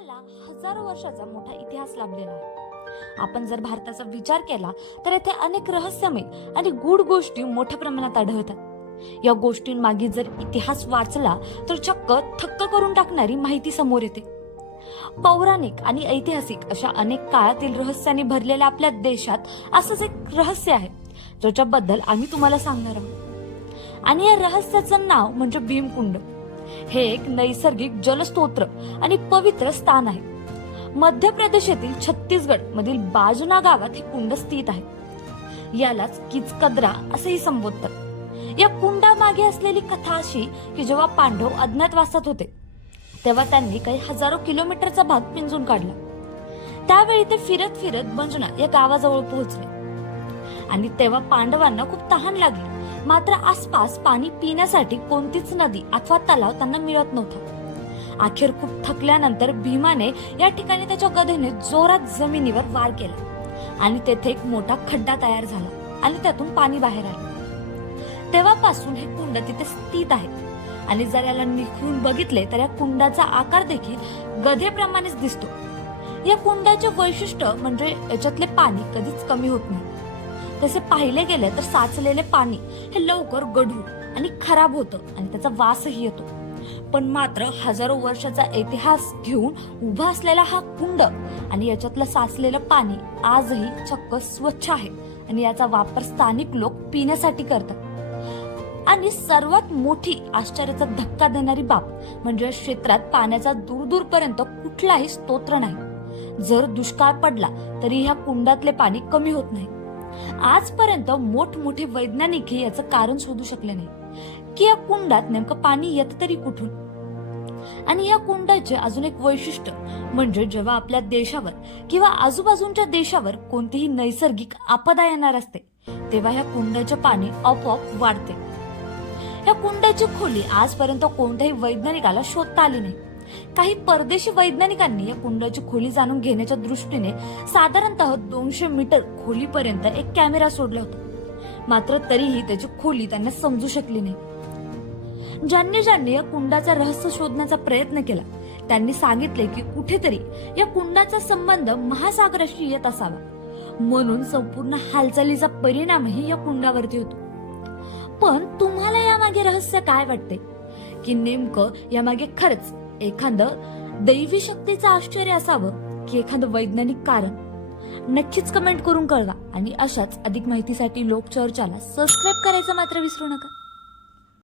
भारताला हजारो वर्षाचा मोठा इतिहास लाभलेला आहे. आपण जर भारताचा विचार केला तर येथे अनेक रहस्यमय आणि गूढ गोष्टी मोठ्या प्रमाणात आढळतात. या गोष्टींमागे जर इतिहास वाचला तर चक्क थक्क करून टाकणारी माहिती समोर येते. पौराणिक आणि ऐतिहासिक अशा अनेक काळातील रहस्याने भरलेल्या आपल्या देशात असंच एक रहस्य आहे ज्याच्याबद्दल आम्ही तुम्हाला सांगणार आहोत. आणि या रहस्याचं नाव म्हणजे भीमकुंड. हे एक नैसर्गिक जलस्तोत्र आणि पवित्र स्थान आहे. मध्य प्रदेशातील छत्तीसगड मधील बाजुना गावात हे कुंड स्थित आहे. यालाच किचकद्रा असेही संबोधतात. या कुंडामागे असलेली कथा अशी की जेव्हा पांडव अज्ञातवासात होते तेव्हा त्यांनी काही हजारो किलोमीटरचा भाग पिंजून काढला. त्यावेळी ते फिरत फिरत बंजना या गावाजवळ पोहोचले. आणि तेव्हा पांडवांना खूप तहान लागली. मात्र आसपास पाणी पिण्यासाठी कोणतीच नदी अथवा तलाव त्यांना मिळत नव्हता. अखेर खूप थकल्यानंतर भीमाने या ठिकाणी त्याच्या गधेने जोरात जमिनीवर वार केला आणि तेथे एक मोठा खड्डा तयार झाला आणि त्यातून पाणी बाहेर आले. तेव्हापासून हे कुंड तिथे स्थित आहे आणि जर याला निखळून बघितले तर या कुंडाचा आकार देखील गधेप्रमाणेच दिसतो. या कुंडाचे वैशिष्ट्य म्हणजे याच्यातले पाणी कधीच कमी होत नाही. तसे पाहिले गेले तर साचलेले पाणी हे लवकर गढूळ आणि खराब होतं आणि त्याचा वासही येतो. पण मात्र हजारो वर्षाचा इतिहास घेऊन उभा असलेला हा कुंड आणि याच्यातलं साचलेलं पाणी आजही चक्क स्वच्छ आहे आणि याचा वापर स्थानिक लोक पिण्यासाठी करतात. आणि सर्वात मोठी आश्चर्याचा धक्का देणारी बाब म्हणजे क्षेत्रात पाण्याचा दूर दूरपर्यंत कुठलाही स्तोत्र नाही. जर दुष्काळ पडला तरी ह्या कुंडातले पाणी कमी होत नाही. आजपर्यंत मोठमोठे वैज्ञानिक हे याचं कारण शोधू शकले नाही. की या कुंडात नेमकं पाणी येतं तरी कुठून? आणि या कुंडाचे अजून एक वैशिष्ट्य म्हणजे जेव्हा आपल्या देशावर किंवा आजूबाजूंच्या देशावर कोणतीही नैसर्गिक आपदा येणार असते तेव्हा ह्या कुंडाचे पाणी आपोआप वाढते. या कुंडाची खोली आजपर्यंत कोणत्याही वैज्ञानिकाला शोधता आली नाही. काही परदेशी वैज्ञानिकांनी या कुंडाची खोली जाणून घेण्याच्या दृष्टीने साधारणतः दोनशे मीटर खोलीपर्यंत एक कॅमेरा सोडला होता. मात्र तरीही त्याची खोली त्यांना समजू शकली नाही. ज्यांनी ज्यांनी या कुंडाचा रहस्य शोधण्याचा प्रयत्न केला त्यांनी सांगितले की कुठेतरी या कुंडाचा संबंध महासागराशी येत असावा. म्हणून संपूर्ण हालचालीचा परिणामही या कुंडावरती होतो. पण तुम्हाला यामागे रहस्य काय वाटते? की नेमकं यामागे खरंच एखादं दैवी शक्तीचं आश्चर्य असावं की एखादं वैज्ञानिक कारण नक्कीच कमेंट करून कळवा. आणि अशाच अधिक माहितीसाठी लोकचर्चाला सबस्क्राईब करायचं मात्र विसरू नका.